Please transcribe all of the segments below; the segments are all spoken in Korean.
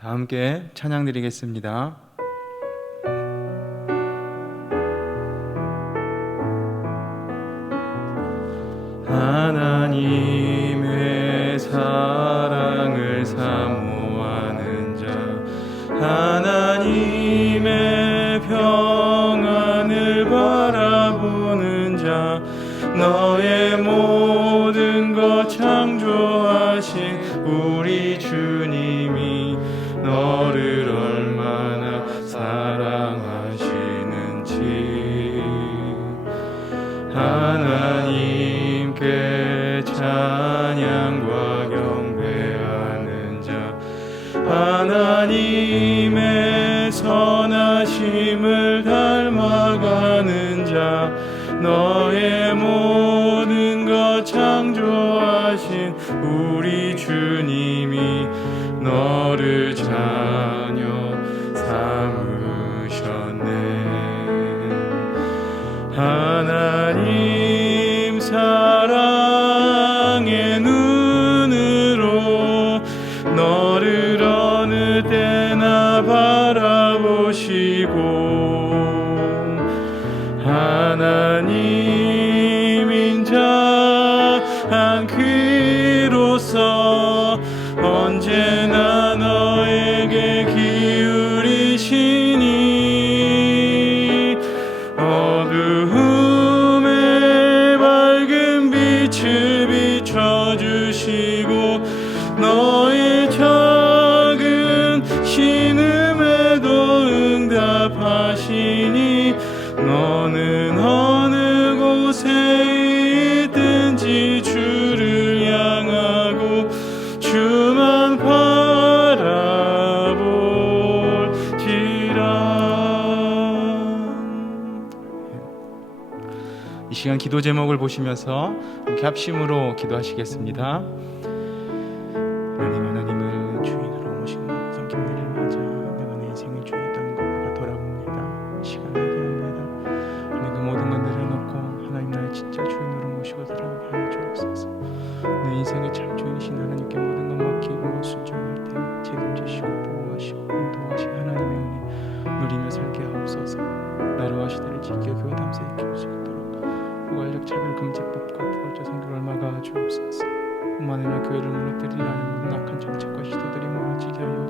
다 함께 찬양 드리겠습니다. 하나님의 사랑을 사모하는 자, 하나님의 평안을 바라보는 자, 너의 모든 것 창조하신 우리 주님이 너를 얼마나 사랑하시는지 하나님께 찬양과 경배하는 자, 하나님의 선하심을 닮아가는 자, 너의 모든 것 창조하신 우리 주님이 너를 자녀 삼으셨네. 하나님 사랑의 눈으로 너를 어느 때나 바라보시고 하나님인 자 한 그로서 언제나 너에게 기울이시니 어두움에 밝은 빛을 비춰주시고 너의 작은 신음에도 응답하시니 너는 어느 곳에 있든지 주를 향하고 주만 바라볼지라. 이 시간 기도 제목을 보시면서 이렇게 합심으로 기도하시겠습니다. 하나님을 주인으로 모시는 성김날을 맞아 내가 내 인생을 주인했던 것 내가 돌아봅니다. 시간을 기도합니다. 하나님 그 모든 걸 내려놓고 하나님 나의 진짜 주인으로 모시고 살아가게 하여 주옵소서. 내 인생의 참 주인이신 하나님께 모든 것 맡기고 순종할 때 책임지시고 보호하시고 인도하시고 하나님의 은혜 누리며 살게 하옵소서. 나로 하시기를 지켜 교회 담세 키울 수 있도록 포괄적 차별금지법과 부활절 선교를 막아 주옵소서. 뿐만 아니라 교회를 무너뜨리려 하는 모든 악한 정책과 시도들이 무너지게 하여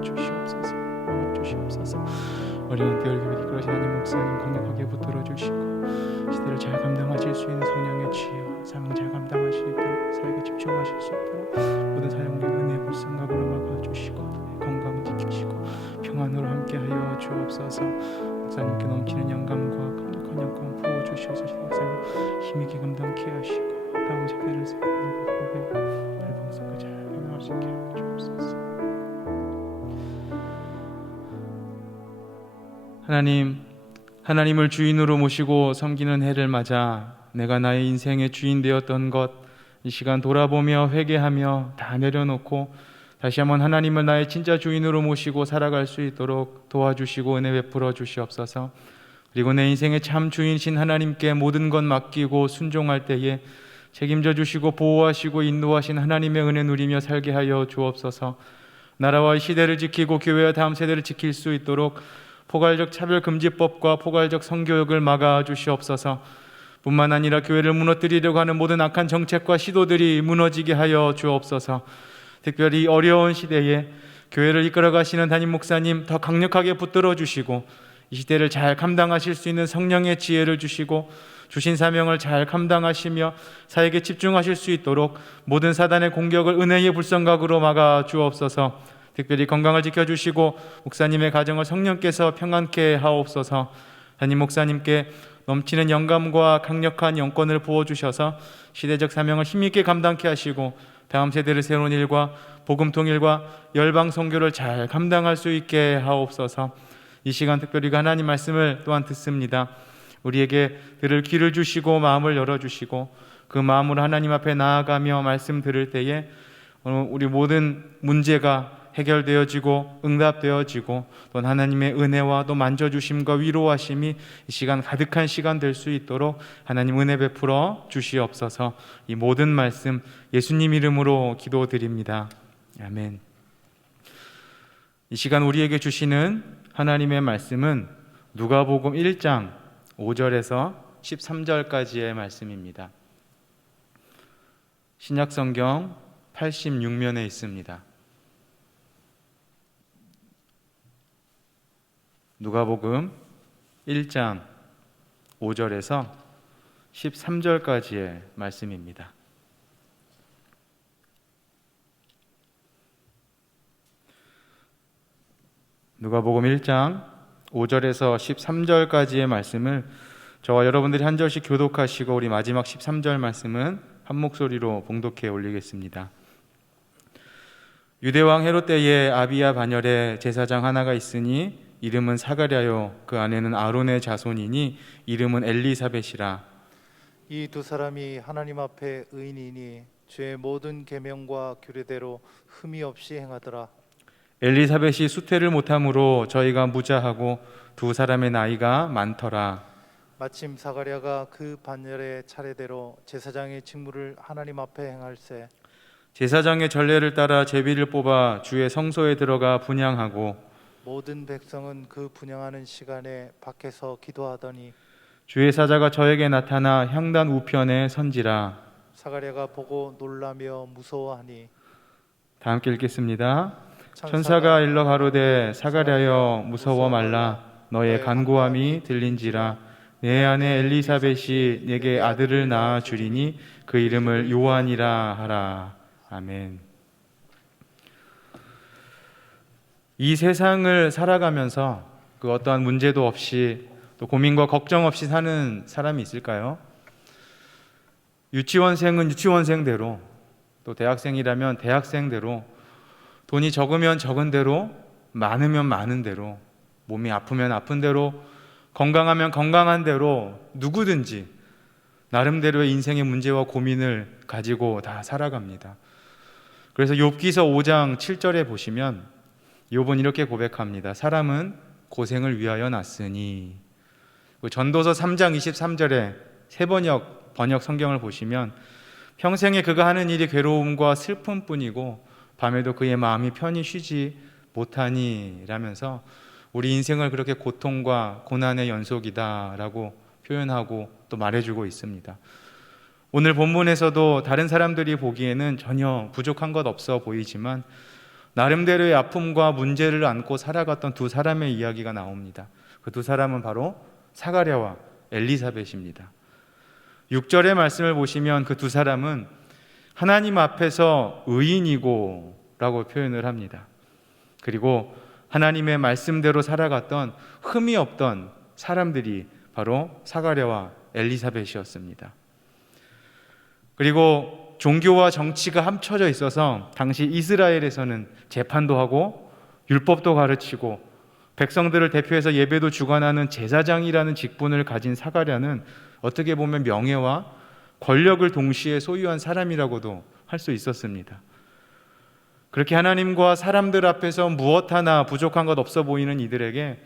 어려운 때를 이끌어신 하나님 목사님 강력하게 붙들어 주시고 시대를 잘 감당하실 수 있는 성령의 지혜와 사명 잘 감당하실 수 있도록 사역에 집중하실 수 있도록 모든 사역의 은혜 불쌍각으로 막아주시고 건강 지키시고 평안으로 함께하여 주옵소서. 목사님께 넘치는 영감과 강력한 영감 부어주셔서 목사님 힘있게 감당케 하시고 다음 세대를 세우고 잘 감당할 수 있게 하여 주옵소서. 하나님을 주인으로 모시고 섬기는 해를 맞아 내가 나의 인생의 주인 되었던 것 이 시간 돌아보며 회개하며 다 내려놓고 다시 한번 하나님을 나의 진짜 주인으로 모시고 살아갈 수 있도록 도와주시고 은혜 베풀어 주시옵소서. 그리고 내 인생의 참 주인이신 하나님께 모든 것 맡기고 순종할 때에 책임져 주시고 보호하시고 인도하신 하나님의 은혜 누리며 살게 하여 주옵소서. 나라와 시대를 지키고 교회와 다음 세대를 지킬 수 있도록 포괄적 차별금지법과 포괄적 성교육을 막아 주시옵소서. 뿐만 아니라 교회를 무너뜨리려고 하는 모든 악한 정책과 시도들이 무너지게 하여 주옵소서. 특별히 어려운 시대에 교회를 이끌어 가시는 담임 목사님 더 강력하게 붙들어 주시고 이 시대를 잘 감당하실 수 있는 성령의 지혜를 주시고 주신 사명을 잘 감당하시며 사역에 집중하실 수 있도록 모든 사단의 공격을 은혜의 불성각으로 막아 주옵소서. 특별히 건강을 지켜주시고 목사님의 가정을 성령께서 평안케 하옵소서. 담임 목사님께 넘치는 영감과 강력한 영권을 부어주셔서 시대적 사명을 힘있게 감당케 하시고 다음 세대를 세우는 일과 복음 통일과 열방 선교를 잘 감당할 수 있게 하옵소서. 이 시간 특별히 하나님 말씀을 또한 듣습니다. 우리에게 들을 귀를 주시고 마음을 열어주시고 그 마음으로 하나님 앞에 나아가며 말씀 들을 때에 우리 모든 문제가 해결되어지고 응답되어지고 또 하나님의 은혜와 또 만져주심과 위로하심이 이 시간 가득한 시간 될 수 있도록 하나님 은혜 베풀어 주시옵소서. 이 모든 말씀 예수님 이름으로 기도드립니다. 아멘. 이 시간 우리에게 주시는 하나님의 말씀은 누가복음 1장 5절에서 13절까지의 말씀입니다. 신약성경 86면에 있습니다. 누가복음 1장 5절에서 13절까지의 말씀입니다. 누가복음 1장 5절에서 13절까지의 말씀을 저와 여러분들이 한 절씩 교독하시고 우리 마지막 13절 말씀은 한 목소리로 봉독해 올리겠습니다. 유대왕 헤롯 때에 아비야 반열에 제사장 하나가 있으니 이름은 사가랴요 그 아내는 아론의 자손이니 이름은 엘리사벳이라. 이 두 사람이 하나님 앞에 의인이니 주의 모든 계명과 규례대로 흠이 없이 행하더라. 엘리사벳이 수태를 못함으로 저희가 무자하고 두 사람의 나이가 많더라. 마침 사가랴가 그 반열의 차례대로 제사장의 직무를 하나님 앞에 행할세. 제사장의 전례를 따라 제비를 뽑아 주의 성소에 들어가 분향하고 모든 백성은 그 분향하는 시간에 밖에서 기도하더니 주의 사자가 저에게 나타나 향단 우편에 선지라. 사가랴가 보고 놀라며 무서워하니. 다 함께 읽겠습니다. 천사가 일러 가로되 사가랴여 무서워 말라. 너의 간구함이 들린지라. 내 아내 엘리사벳이 내게 아들을 낳아 주리니 그 이름을 요한이라 하라. 아멘. 이 세상을 살아가면서 그 어떠한 문제도 없이 또 고민과 걱정 없이 사는 사람이 있을까요? 유치원생은 유치원생대로 또 대학생이라면 대학생대로 돈이 적으면 적은 대로 많으면 많은 대로 몸이 아프면 아픈 대로 건강하면 건강한 대로 누구든지 나름대로의 인생의 문제와 고민을 가지고 다 살아갑니다. 그래서 욥기서 5장 7절에 보시면 욥은 이렇게 고백합니다. 사람은 고생을 위하여 났으니. 전도서 3장 23절에 새 번역 성경을 보시면 평생에 그가 하는 일이 괴로움과 슬픔뿐이고 밤에도 그의 마음이 편히 쉬지 못하니 라면서 우리 인생을 그렇게 고통과 고난의 연속이다라고 표현하고 또 말해주고 있습니다. 오늘 본문에서도 다른 사람들이 보기에는 전혀 부족한 것 없어 보이지만 나름대로의 아픔과 문제를 안고 살아갔던 두 사람의 이야기가 나옵니다. 그 두 사람은 바로 사가랴와 엘리사벳입니다. 6절의 말씀을 보시면 그 두 사람은 하나님 앞에서 의인이고 라고 표현을 합니다. 그리고 하나님의 말씀대로 살아갔던 흠이 없던 사람들이 바로 사가랴와 엘리사벳이었습니다. 그리고 종교와 정치가 합쳐져 있어서 당시 이스라엘에서는 재판도 하고 율법도 가르치고 백성들을 대표해서 예배도 주관하는 제사장이라는 직분을 가진 사가랴는 어떻게 보면 명예와 권력을 동시에 소유한 사람이라고도 할 수 있었습니다. 그렇게 하나님과 사람들 앞에서 무엇 하나 부족한 것 없어 보이는 이들에게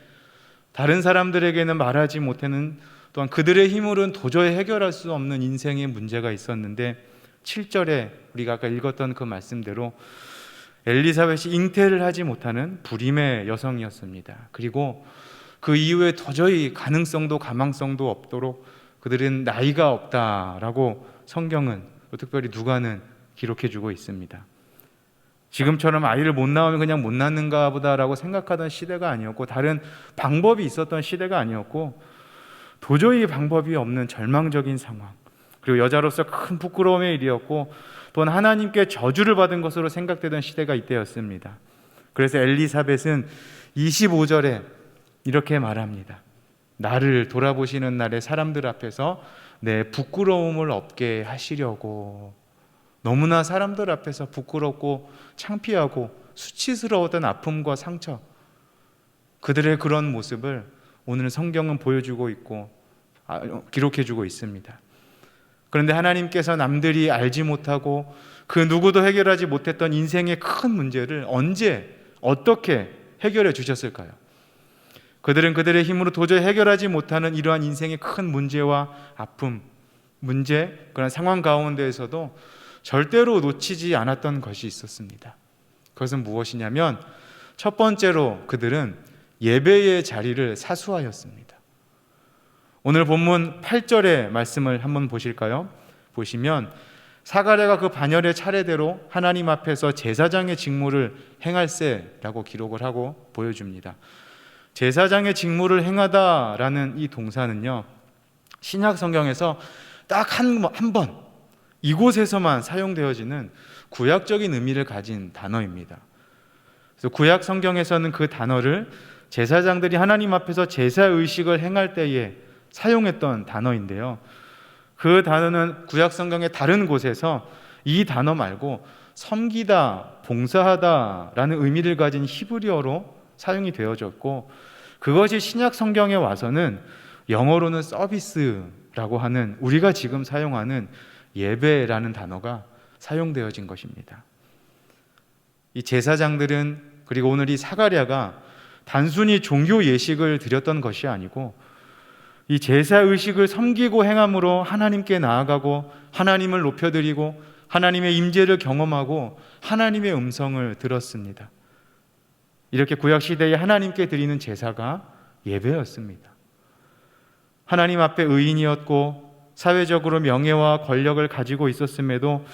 다른 사람들에게는 말하지 못하는, 또한 그들의 힘으로는 도저히 해결할 수 없는 인생의 문제가 있었는데 7절에 우리가 아까 읽었던 그 말씀대로 엘리사벳이 잉태를 하지 못하는 불임의 여성이었습니다. 그리고 그 이후에 도저히 가능성도 가망성도 없도록 그들은 나이가 없다라고 성경은, 특별히 누가는 기록해주고 있습니다. 지금처럼 아이를 못 낳으면 그냥 못 낳는가 보다라고 생각하던 시대가 아니었고, 다른 방법이 있었던 시대가 아니었고, 도저히 방법이 없는 절망적인 상황, 그리고 여자로서 큰 부끄러움의 일이었고, 또한 하나님께 저주를 받은 것으로 생각되던 시대가 이때였습니다. 그래서 엘리사벳은 25절에 이렇게 말합니다. 나를 돌아보시는 날에 사람들 앞에서 내 부끄러움을 없게 하시려고. 너무나 사람들 앞에서 부끄럽고 창피하고 수치스러웠던 아픔과 상처, 그들의 그런 모습을 오늘 성경은 보여주고 있고 기록해주고 있습니다. 그런데 하나님께서 남들이 알지 못하고 그 누구도 해결하지 못했던 인생의 큰 문제를 언제 어떻게 해결해 주셨을까요? 그들은 그들의 힘으로 도저히 해결하지 못하는 이러한 인생의 큰 문제와 아픔, 문제, 그런 상황 가운데에서도 절대로 놓치지 않았던 것이 있었습니다. 그것은 무엇이냐면 첫 번째로 그들은 예배의 자리를 사수하였습니다. 오늘 본문 8절의 말씀을 한번 보실까요? 보시면 사가랴가 그 반열의 차례대로 하나님 앞에서 제사장의 직무를 행할세라고 기록을 하고 보여줍니다. 제사장의 직무를 행하다라는 이 동사는요, 신약 성경에서 딱 한 번 이곳에서만 사용되어지는 구약적인 의미를 가진 단어입니다. 그래서 구약 성경에서는 그 단어를 제사장들이 하나님 앞에서 제사 의식을 행할 때에 사용했던 단어인데요, 그 단어는 구약 성경의 다른 곳에서 이 단어 말고 섬기다, 봉사하다라는 의미를 가진 히브리어로 사용이 되어졌고, 그것이 신약 성경에 와서는 영어로는 서비스라고 하는, 우리가 지금 사용하는 예배라는 단어가 사용되어진 것입니다. 이 제사장들은, 그리고 오늘 이 사가랴가 단순히 종교 예식을 드렸던 것이 아니고 이 제사 의식을 섬기고 행함으로 하나님께 나아가고 하나님을 높여드리고 하나님의 임재를 경험하고 하나님의 음성을 들었습니다. 이렇게 구약시대에 하나님께 드리는 제사가 예배였습니다. 하나님 앞에 의인이었고 사회적으로 명예와 권력을 가지고 있었음에도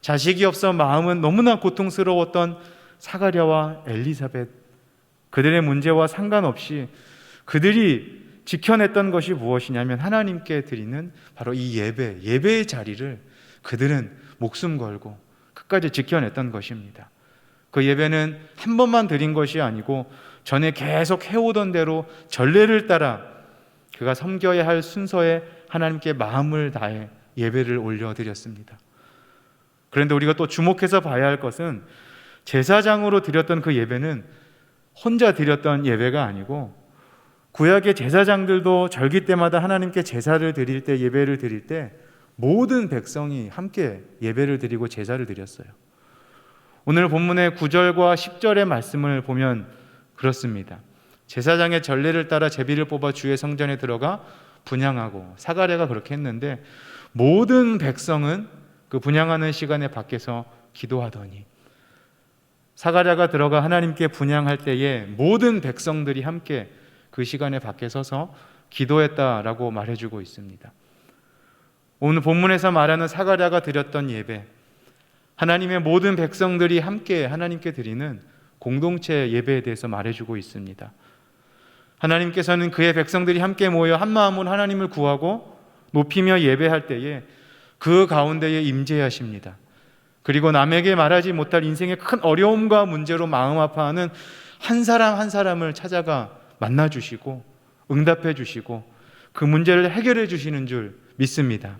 자식이 없어 마음은 너무나 고통스러웠던 사가랴와 엘리사벳, 그들의 문제와 상관없이 그들이 지켜냈던 것이 무엇이냐면 하나님께 드리는 바로 이 예배의 자리를 그들은 목숨 걸고 끝까지 지켜냈던 것입니다. 그 예배는 한 번만 드린 것이 아니고 전에 계속 해오던 대로 전례를 따라 그가 섬겨야 할 순서에 하나님께 마음을 다해 예배를 올려드렸습니다. 그런데 우리가 또 주목해서 봐야 할 것은 제사장으로 드렸던 그 예배는 혼자 드렸던 예배가 아니고 구약의 제사장들도 절기 때마다 하나님께 제사를 드릴 때, 예배를 드릴 때 모든 백성이 함께 예배를 드리고 제사를 드렸어요. 오늘 본문의 9절과 10절의 말씀을 보면 그렇습니다. 제사장의 전례를 따라 제비를 뽑아 주의 성전에 들어가 분향하고, 사가랴가 그렇게 했는데 모든 백성은 그 분향하는 시간에 밖에서 기도하더니, 사가랴가 들어가 하나님께 분향할 때에 모든 백성들이 함께 그 시간에 밖에 서서 기도했다라고 말해주고 있습니다. 오늘 본문에서 말하는 사가랴가 드렸던 예배, 하나님의 모든 백성들이 함께 하나님께 드리는 공동체 예배에 대해서 말해주고 있습니다. 하나님께서는 그의 백성들이 함께 모여 한 마음으로 하나님을 구하고 높이며 예배할 때에 그 가운데에 임재하십니다. 그리고 남에게 말하지 못할 인생의 큰 어려움과 문제로 마음 아파하는 한 사람 한 사람을 찾아가 만나주시고 응답해 주시고 그 문제를 해결해 주시는 줄 믿습니다.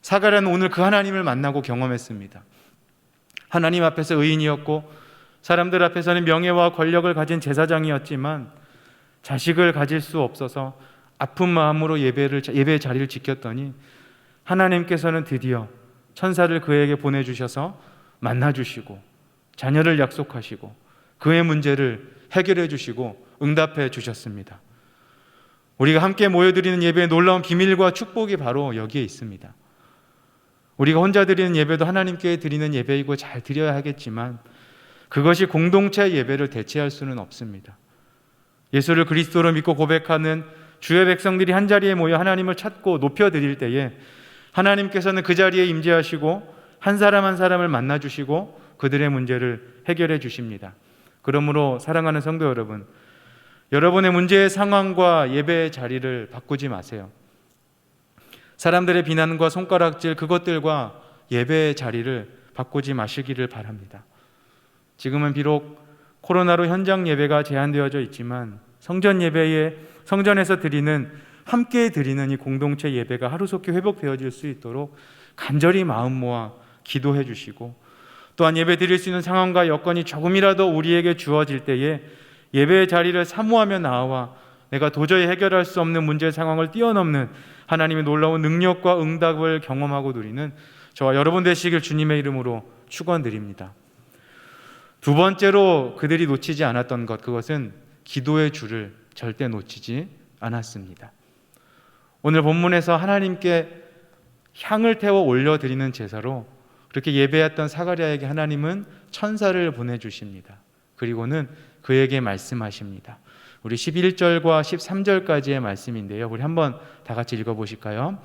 사가랴는 오늘 그 하나님을 만나고 경험했습니다. 하나님 앞에서 의인이었고 사람들 앞에서는 명예와 권력을 가진 제사장이었지만 자식을 가질 수 없어서 아픈 마음으로 예배의 자리를 지켰더니 하나님께서는 드디어 천사를 그에게 보내주셔서 만나주시고 자녀를 약속하시고 그의 문제를 해결해 주시고 응답해 주셨습니다. 우리가 함께 모여드리는 예배의 놀라운 비밀과 축복이 바로 여기에 있습니다. 우리가 혼자 드리는 예배도 하나님께 드리는 예배이고 잘 드려야 하겠지만 그것이 공동체 예배를 대체할 수는 없습니다. 예수를 그리스도로 믿고 고백하는 주의 백성들이 한자리에 모여 하나님을 찾고 높여드릴 때에 하나님께서는 그 자리에 임재하시고 한 사람 한 사람을 만나주시고 그들의 문제를 해결해 주십니다. 그러므로 사랑하는 성도 여러분, 여러분의 문제의 상황과 예배의 자리를 바꾸지 마세요. 사람들의 비난과 손가락질 그것들과 예배의 자리를 바꾸지 마시기를 바랍니다. 지금은 비록 코로나로 현장 예배가 제한되어져 있지만 성전에서 드리는 함께 드리는 이 공동체 예배가 하루속히 회복되어질 수 있도록 간절히 마음 모아 기도해 주시고 또한 예배 드릴 수 있는 상황과 여건이 조금이라도 우리에게 주어질 때에 예배의 자리를 사모하며 나와 내가 도저히 해결할 수 없는 문제 상황을 뛰어넘는 하나님의 놀라운 능력과 응답을 경험하고 누리는 저와 여러분 되시길 주님의 이름으로 축원드립니다. 두 번째로 그들이 놓치지 않았던 것, 그것은 기도의 줄을 절대 놓치지 않았습니다. 오늘 본문에서 하나님께 향을 태워 올려드리는 제사로 그렇게 예배했던 사가랴에게 하나님은 천사를 보내주십니다. 그리고는 그에게 말씀하십니다. 우리 11절과 13절까지의 말씀인데요, 우리 한번 다 같이 읽어보실까요?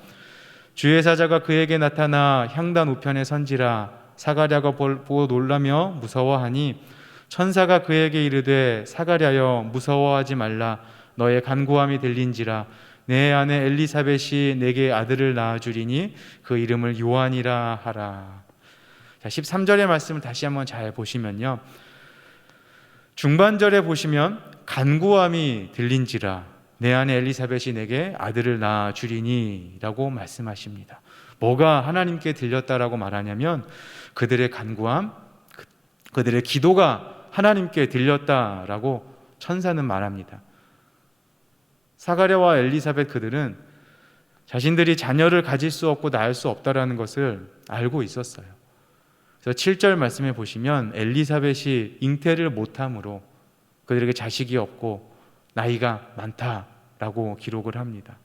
주의 사자가 그에게 나타나 향단 우편에 선지라. 사가랴가 보고 놀라며 무서워하니 천사가 그에게 이르되 사가랴여 무서워하지 말라. 너의 간구함이 들린지라. 내 아내 엘리사벳이 내게 아들을 낳아주리니 그 이름을 요한이라 하라. 자, 13절의 말씀을 다시 한번 잘 보시면요, 중반절에 보시면 간구함이 들린지라 내 아내 엘리사벳이 내게 아들을 낳아주리니 라고 말씀하십니다. 뭐가 하나님께 들렸다라고 말하냐면 그들의 간구함, 그들의 기도가 하나님께 들렸다라고 천사는 말합니다. 사가랴와 엘리사벳 그들은 자신들이 자녀를 가질 수 없고 낳을 수 없다라는 것을 알고 있었어요. 그래서 7절 말씀에 보시면 엘리사벳이 잉태를 못함으로 그들에게 자식이 없고 나이가 많다라고 기록을 합니다.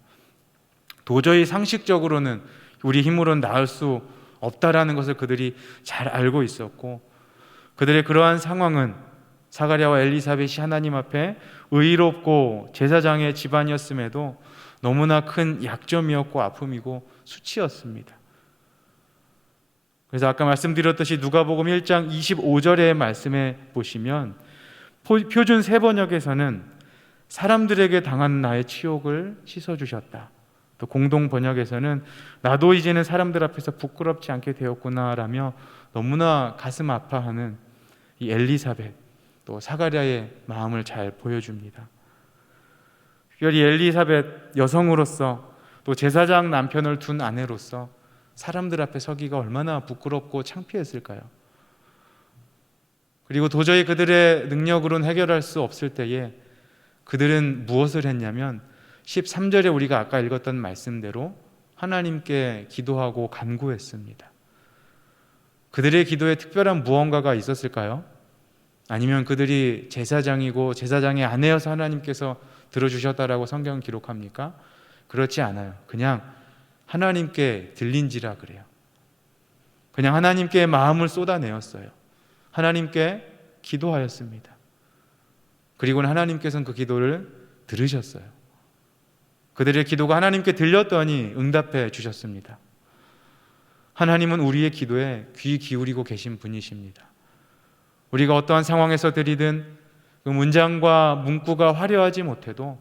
도저히 상식적으로는 우리 힘으로는 낳을 수 없다라는 것을 그들이 잘 알고 있었고 그들의 그러한 상황은 사가랴와 엘리사벳이 하나님 앞에 의롭고 제사장의 집안이었음에도 너무나 큰 약점이었고 아픔이고 수치였습니다. 그래서 아까 말씀드렸듯이 누가복음 1장 25절의 말씀에 보시면 표준 세번역에서는 사람들에게 당한 나의 치욕을 씻어주셨다. 또 공동 번역에서는 나도 이제는 사람들 앞에서 부끄럽지 않게 되었구나 라며 너무나 가슴 아파하는 이 엘리사벳 또 사가랴의 마음을 잘 보여줍니다. 특별히 엘리사벳 여성으로서 또 제사장 남편을 둔 아내로서 사람들 앞에 서기가 얼마나 부끄럽고 창피했을까요? 그리고 도저히 그들의 능력으로는 해결할 수 없을 때에 그들은 무엇을 했냐면 13절에 우리가 아까 읽었던 말씀대로 하나님께 기도하고 간구했습니다. 그들의 기도에 특별한 무언가가 있었을까요? 아니면 그들이 제사장이고 제사장의 아내여서 하나님께서 들어주셨다라고 성경은 기록합니까? 그렇지 않아요. 그냥 하나님께 들린지라 그래요. 그냥 하나님께 마음을 쏟아내었어요. 하나님께 기도하였습니다. 그리고는 하나님께서는 그 기도를 들으셨어요. 그들의 기도가 하나님께 들렸더니 응답해 주셨습니다. 하나님은 우리의 기도에 귀 기울이고 계신 분이십니다. 우리가 어떠한 상황에서 드리든 그 문장과 문구가 화려하지 못해도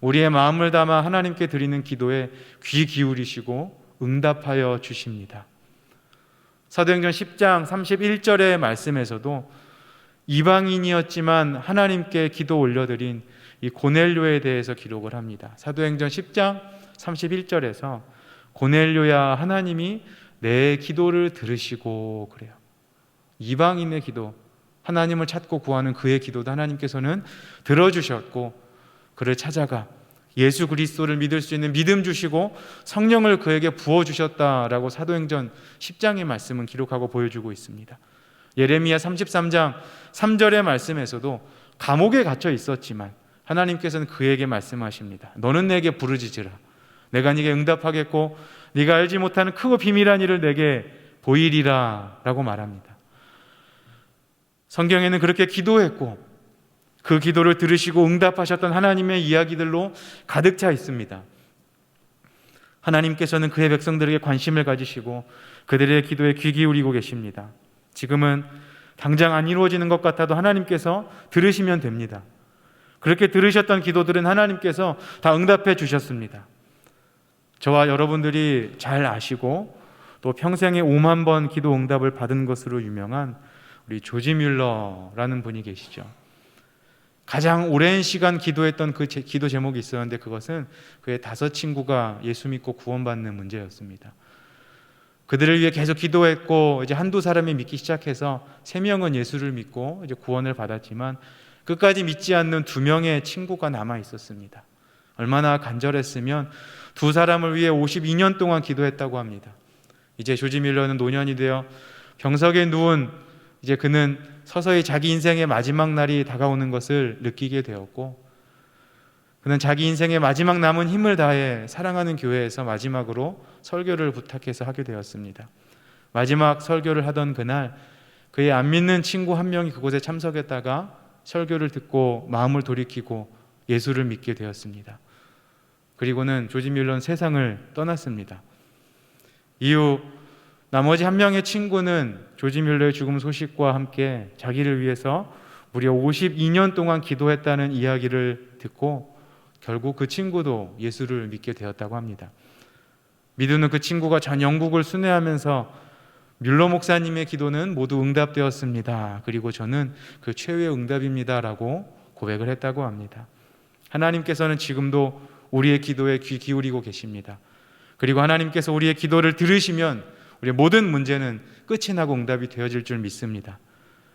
우리의 마음을 담아 하나님께 드리는 기도에 귀 기울이시고 응답하여 주십니다. 사도행전 10장 31절의 말씀에서도 이방인이었지만 하나님께 기도 올려드린 이 고넬료에 대해서 기록을 합니다. 사도행전 10장 31절에서 고넬료야 하나님이 내 기도를 들으시고 그래요. 이방인의 기도, 하나님을 찾고 구하는 그의 기도도 하나님께서는 들어주셨고 그를 찾아가 예수 그리스도를 믿을 수 있는 믿음 주시고 성령을 그에게 부어주셨다라고 사도행전 10장의 말씀은 기록하고 보여주고 있습니다. 예레미야 33장 3절의 말씀에서도 감옥에 갇혀 있었지만 하나님께서는 그에게 말씀하십니다. 너는 내게 부르짖으라. 내가 네게 응답하겠고 네가 알지 못하는 크고 비밀한 일을 내게 보이리라 라고 말합니다. 성경에는 그렇게 기도했고 그 기도를 들으시고 응답하셨던 하나님의 이야기들로 가득 차 있습니다. 하나님께서는 그의 백성들에게 관심을 가지시고 그들의 기도에 귀 기울이고 계십니다. 지금은 당장 안 이루어지는 것 같아도 하나님께서 들으시면 됩니다. 그렇게 들으셨던 기도들은 하나님께서 다 응답해 주셨습니다. 저와 여러분들이 잘 아시고 또 평생에 5만 번 기도 응답을 받은 것으로 유명한 우리 조지 뮬러라는 분이 계시죠. 가장 오랜 시간 기도했던 그 기도 제목이 있었는데 그것은 그의 5 친구가 예수 믿고 구원받는 문제였습니다. 그들을 위해 계속 기도했고 이제 한두 사람이 믿기 시작해서 3명은 예수를 믿고 이제 구원을 받았지만 끝까지 믿지 않는 2명의 친구가 남아 있었습니다. 얼마나 간절했으면 2 사람을 위해 52년 동안 기도했다고 합니다. 이제 조지 밀러는 노년이 되어 병석에 누운 이제 그는 서서히 자기 인생의 마지막 날이 다가오는 것을 느끼게 되었고 그는 자기 인생의 마지막 남은 힘을 다해 사랑하는 교회에서 마지막으로 설교를 부탁해서 하게 되었습니다. 마지막 설교를 하던 그날 그의 안 믿는 친구 한 명이 그곳에 참석했다가 설교를 듣고 마음을 돌이키고 예수를 믿게 되었습니다. 그리고는 조지 밀러는 세상을 떠났습니다. 이후 나머지 한 명의 친구는 조지 밀러의 죽음 소식과 함께 자기를 위해서 무려 52년 동안 기도했다는 이야기를 듣고 결국 그 친구도 예수를 믿게 되었다고 합니다. 믿는 그 친구가 전 영국을 순회하면서 뮬러 목사님의 기도는 모두 응답되었습니다. 그리고 저는 그 최후의 응답입니다라고 고백을 했다고 합니다. 하나님께서는 지금도 우리의 기도에 귀 기울이고 계십니다. 그리고 하나님께서 우리의 기도를 들으시면 우리의 모든 문제는 끝이 나고 응답이 되어질 줄 믿습니다.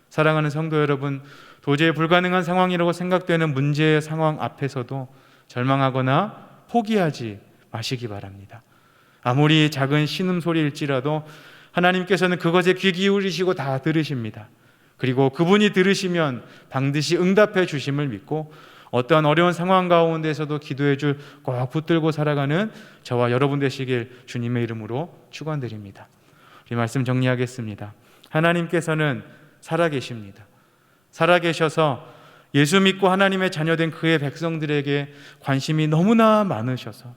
사랑하는 성도 여러분, 도저히 불가능한 상황이라고 생각되는 문제의 상황 앞에서도 절망하거나 포기하지 마시기 바랍니다. 아무리 작은 신음소리일지라도 하나님께서는 그것에 귀 기울이시고 다 들으십니다. 그리고 그분이 들으시면 반드시 응답해 주심을 믿고 어떠한 어려운 상황 가운데서도 기도해 줄 꼭 붙들고 살아가는 저와 여러분 되시길 주님의 이름으로 축원드립니다. 이 말씀 정리하겠습니다. 하나님께서는 살아계십니다. 살아계셔서 예수 믿고 하나님의 자녀된 그의 백성들에게 관심이 너무나 많으셔서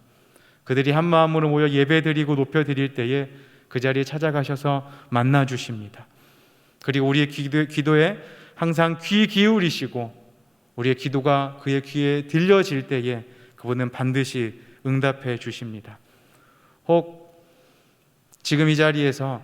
그들이 한 마음으로 모여 예배드리고 높여드릴 때에 그 자리에 찾아가셔서 만나주십니다. 그리고 우리의 기도에 항상 귀 기울이시고 우리의 기도가 그의 귀에 들려질 때에 그분은 반드시 응답해 주십니다. 혹 지금 이 자리에서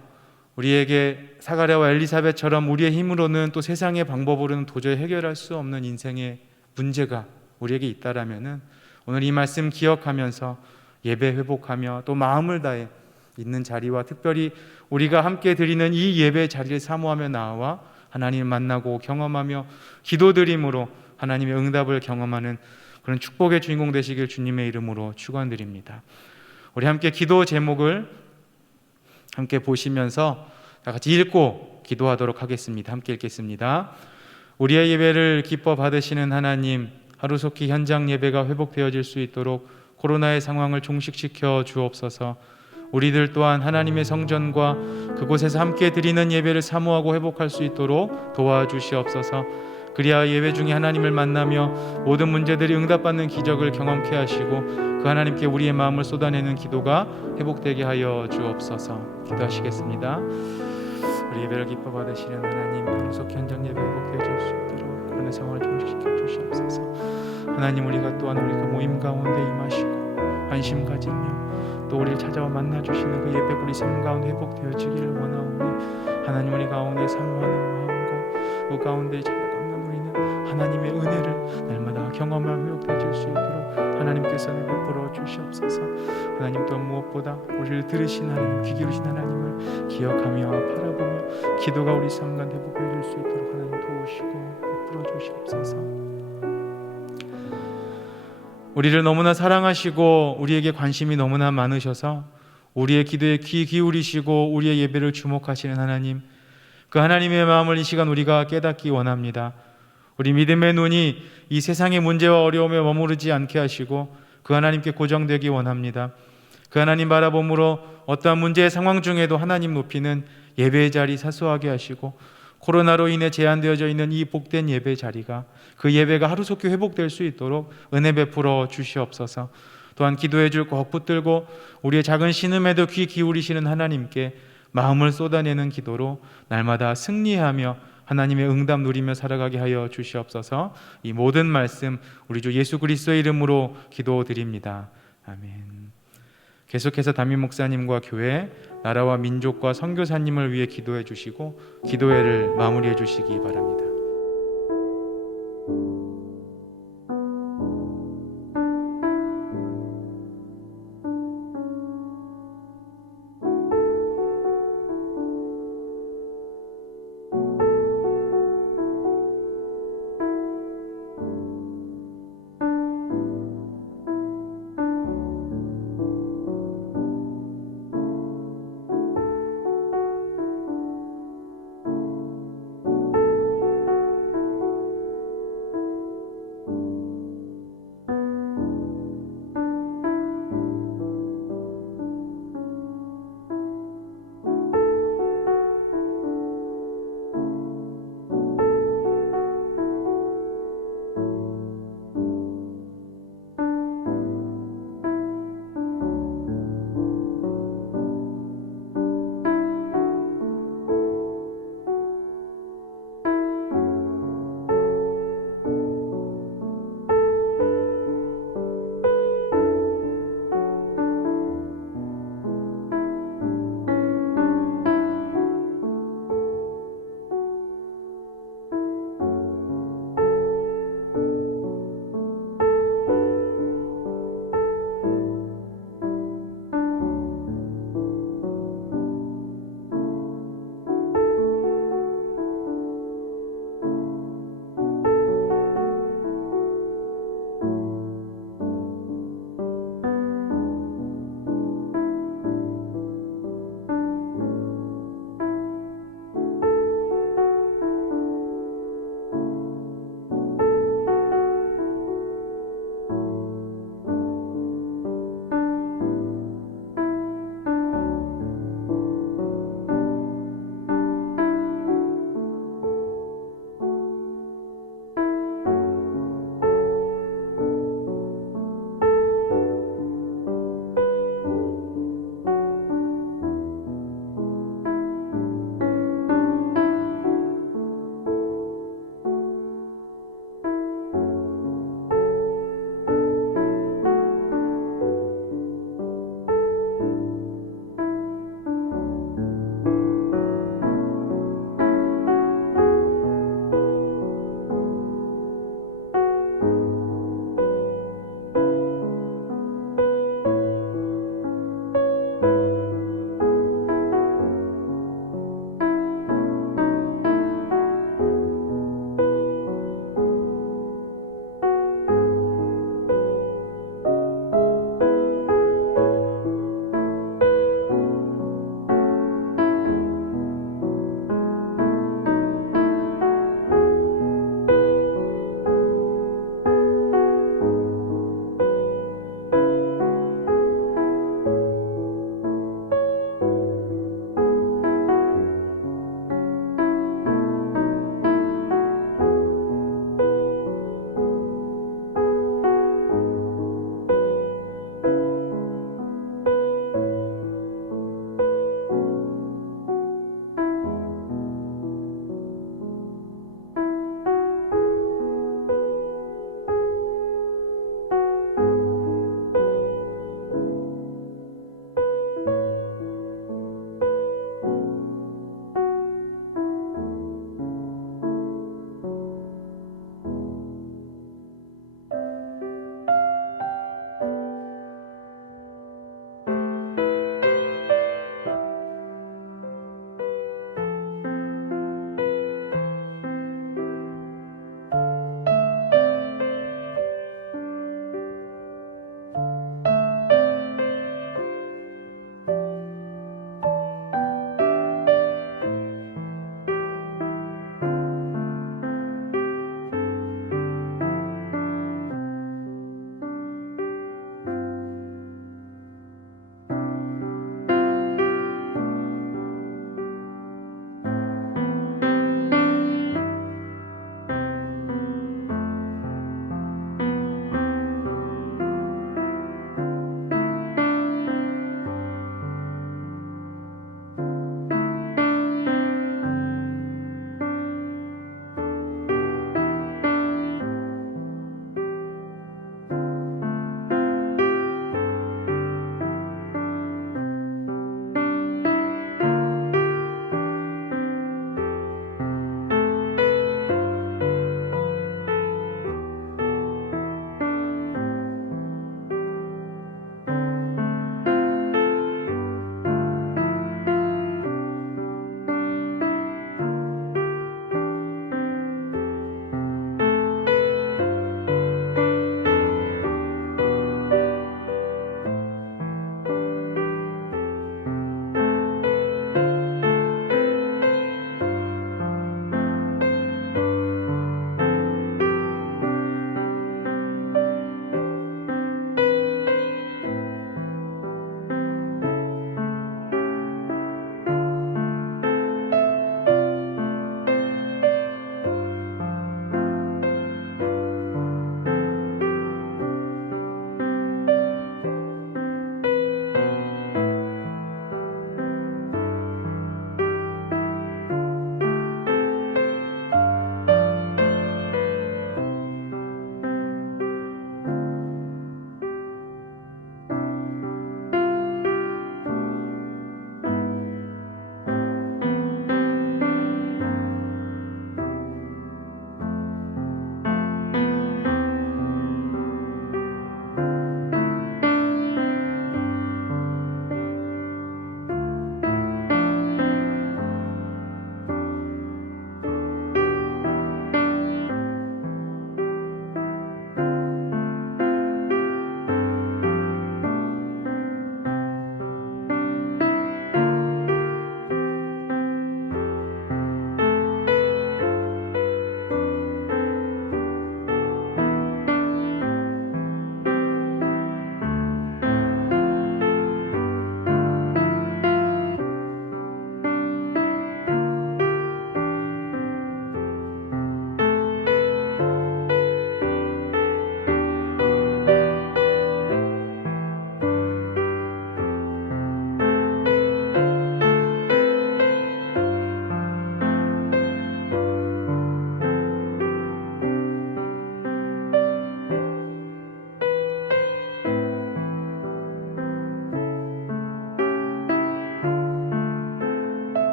우리에게 사가랴와 엘리사벳처럼 우리의 힘으로는 또 세상의 방법으로는 도저히 해결할 수 없는 인생의 문제가 우리에게 있다라면은 오늘 이 말씀 기억하면서 예배 회복하며 또 마음을 다해 있는 자리와 특별히 우리가 함께 드리는 이 예배 자리를 사모하며 나와 하나님을 만나고 경험하며 기도드림으로 하나님의 응답을 경험하는 그런 축복의 주인공 되시길 주님의 이름으로 축원드립니다. 우리 함께 기도 제목을 함께 보시면서 다 같이 읽고 기도하도록 하겠습니다. 함께 읽겠습니다. 우리의 예배를 기뻐 받으시는 하나님, 하루속히 현장 예배가 회복되어질 수 있도록 코로나의 상황을 종식시켜 주옵소서. 우리들 또한 하나님의 성전과 그곳에서 함께 드리는 예배를 사모하고 회복할 수 있도록 도와주시옵소서. 그리하여 예배 중에 하나님을 만나며 모든 문제들이 응답받는 기적을 경험케 하시고 그 하나님께 우리의 마음을 쏟아내는 기도가 회복되게 하여 주옵소서. 기도하시겠습니다. 우리 예배를 기뻐 받으시는 하나님, 방속 현장 예배 회복되어 줄 수 있도록 코로나 상황을 종식시켜 주시옵소서. 하나님, 우리가 또한 우리가 모임 가운데 임하시고 관심 가지며 또 우리를 찾아와 만나 주시는 그 예배 우리 삶 가운데 회복되어지기를 원하오니 하나님, 우리 가운데 사모하는 마음과 그 가운데 찾아가는 우리는 하나님의 은혜를 날마다 경험하며 회복되어질 수 있도록 하나님께서는 베풀어 주시옵소서. 하나님, 또 무엇보다 우리를 들으신 하나님, 귀 기울이신 하나님을 기억하며 바라보며 기도가 우리 삶 가운데 회복되어질 수 있도록 하나님 도우시고 베풀어 주시옵소서. 우리를 너무나 사랑하시고 우리에게 관심이 너무나 많으셔서 우리의 기도에 귀 기울이시고 우리의 예배를 주목하시는 하나님, 그 하나님의 마음을 이 시간 우리가 깨닫기 원합니다. 우리 믿음의 눈이 이 세상의 문제와 어려움에 머무르지 않게 하시고 그 하나님께 고정되기 원합니다. 그 하나님 바라봄으로 어떠한 문제의 상황 중에도 하나님 높이는 예배의 자리 사수하게 하시고 코로나로 인해 제한되어져 있는 이 복된 예배 자리가 그 예배가 하루속히 회복될 수 있도록 은혜 베풀어 주시옵소서. 또한 기도해 줄 꼭 붙들고 우리의 작은 신음에도 귀 기울이시는 하나님께 마음을 쏟아내는 기도로 날마다 승리하며 하나님의 응답 누리며 살아가게 하여 주시옵소서. 이 모든 말씀 우리 주 예수 그리스도의 이름으로 기도드립니다. 아멘. 계속해서 담임 목사님과 교회, 나라와 민족과 선교사님을 위해 기도해 주시고 기도회를 마무리해 주시기 바랍니다.